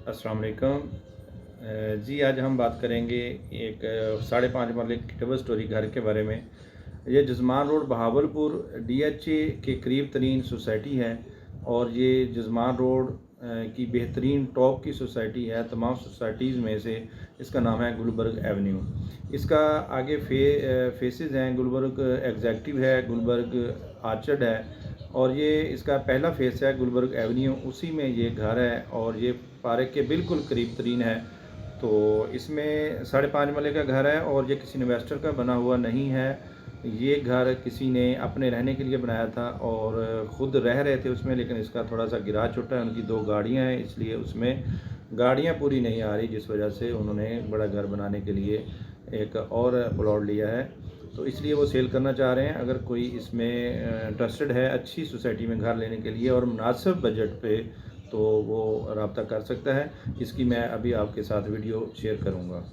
अस्सलाम वालेकुम। जी, आज हम बात करेंगे एक 5.5 मरले की डबल स्टोरी घर के बारे में। ये जज़मान रोड बहावलपुर डीएचए के करीब तरीन सोसाइटी है और ये जज़मान रोड की बेहतरीन टॉप की सोसाइटी है। तमाम सोसाइटीज़ में से इसका नाम है गुलबर्ग एवेन्यू। इसका आगे फेसेस हैं, गुलबर्ग एग्जेक्टिव है, गुलबर्ग आर्चर्ड है और ये इसका पहला फेस है गुलबर्ग एवेन्यू, उसी में ये घर है और ये पार्क के बिल्कुल करीब तरीन है। तो इसमें 5.5 मरले का घर है और ये किसी इन्वेस्टर का बना हुआ नहीं है। ये घर किसी ने अपने रहने के लिए बनाया था और ख़ुद रह रहे थे उसमें, लेकिन इसका थोड़ा सा गिरा चुटा है। उनकी 2 गाड़ियाँ हैं, इसलिए उसमें गाड़ियाँ पूरी नहीं आ रही, जिस वजह से उन्होंने बड़ा घर बनाने के लिए एक और प्लॉट लिया है। तो इसलिए वो सेल करना चाह रहे हैं। अगर कोई इसमें इंटरेस्टेड है अच्छी सोसाइटी में घर लेने के लिए और मुनासिब बजट पे, तो वो रब्ता कर सकता है। इसकी मैं अभी आपके साथ वीडियो शेयर करूँगा।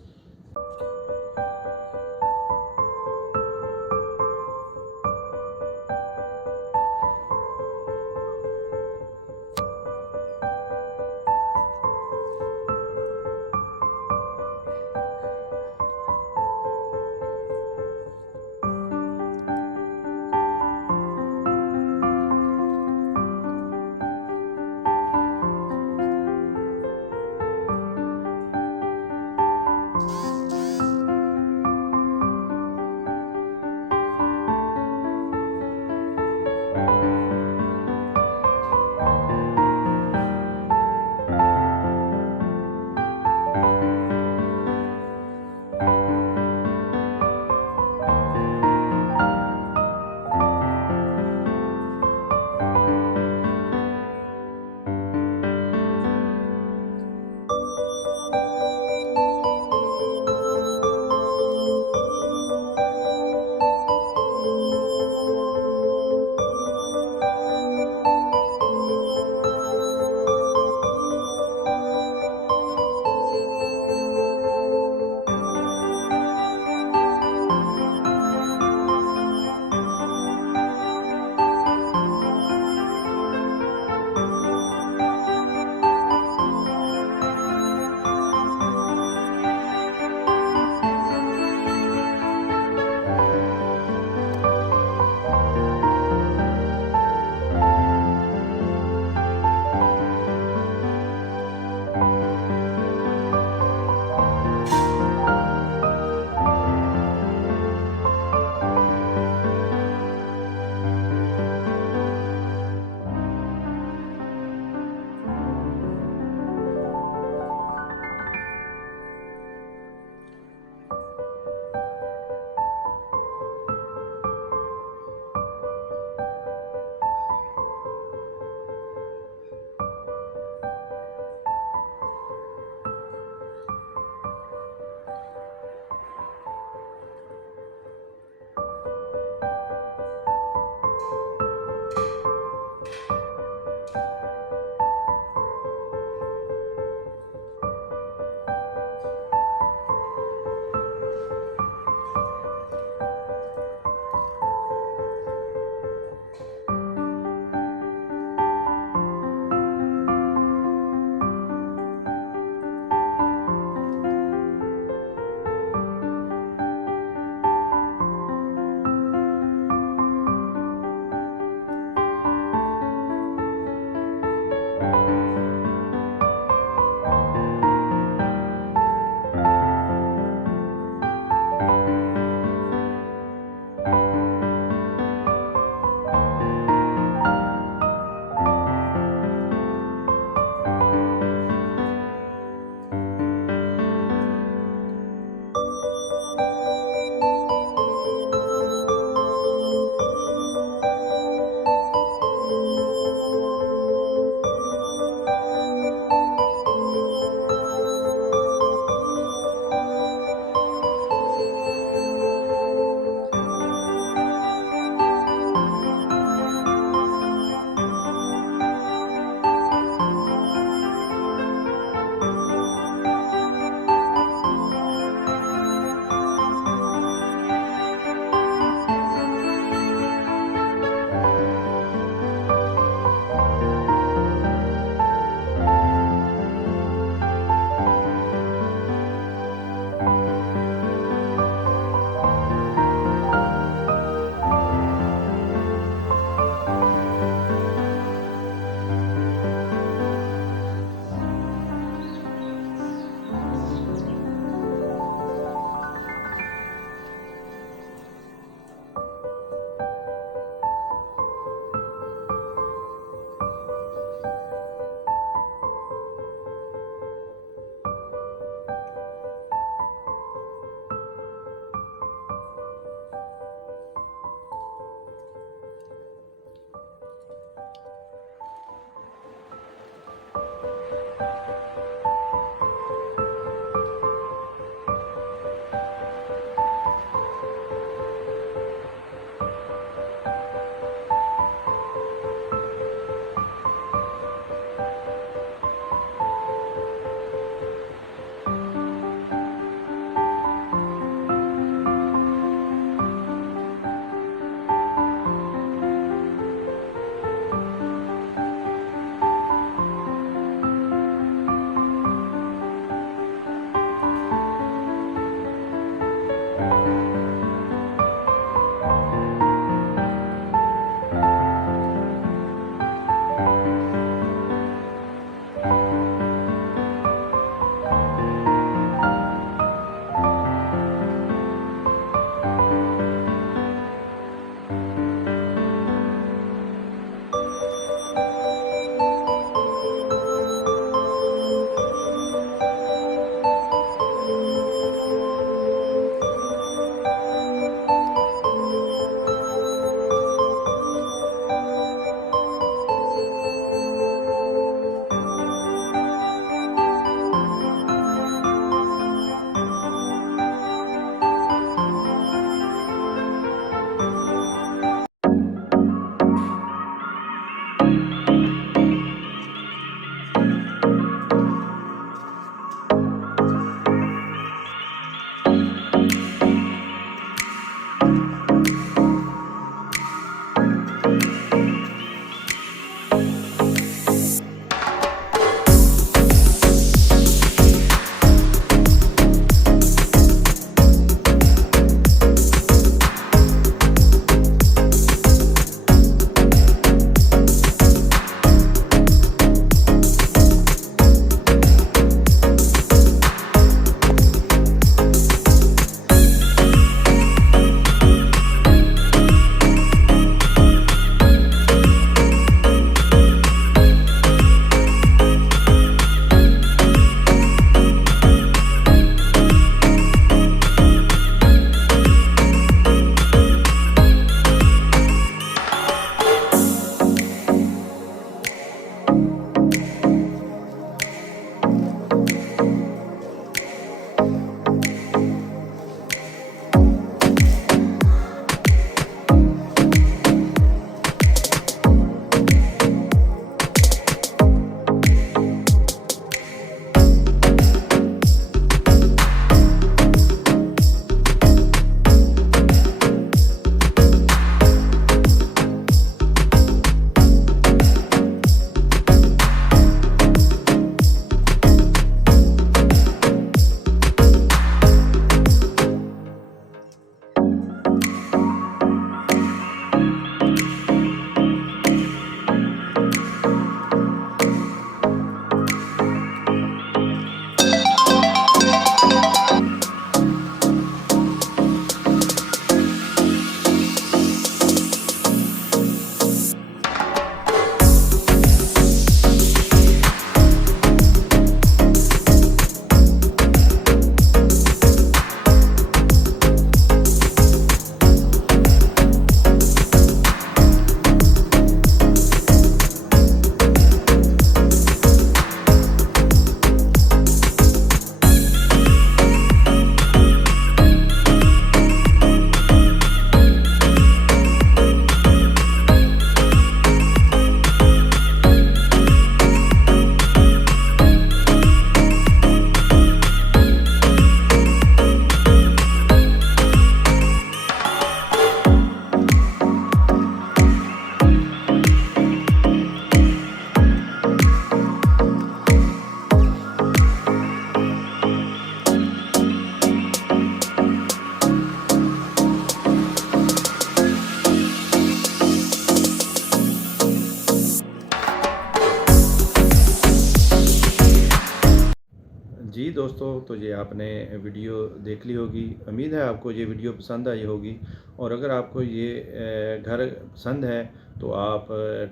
जी दोस्तों, तो ये आपने वीडियो देख ली होगी। उम्मीद है आपको ये वीडियो पसंद आई होगी, और अगर आपको ये घर पसंद है तो आप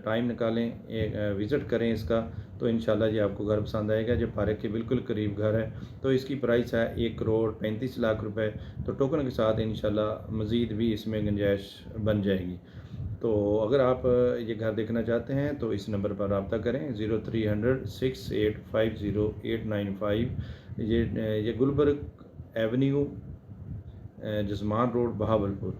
टाइम निकालें, एक विज़िट करें इसका, तो इंशाल्लाह ये आपको घर पसंद आएगा। ये पार्क के बिल्कुल करीब घर है। तो इसकी प्राइस है 1,35,00,000 रुपए। तो टोकन के साथ इंशाल्लाह मज़ीद भी इसमें गुंजाइश बन जाएगी। तो अगर आप ये घर देखना चाहते हैं तो इस नंबर पर रब्ता करें 0300 6850 895। ये गुलबर्ग एवेन्यू, जसमान रोड, बहावलपुर।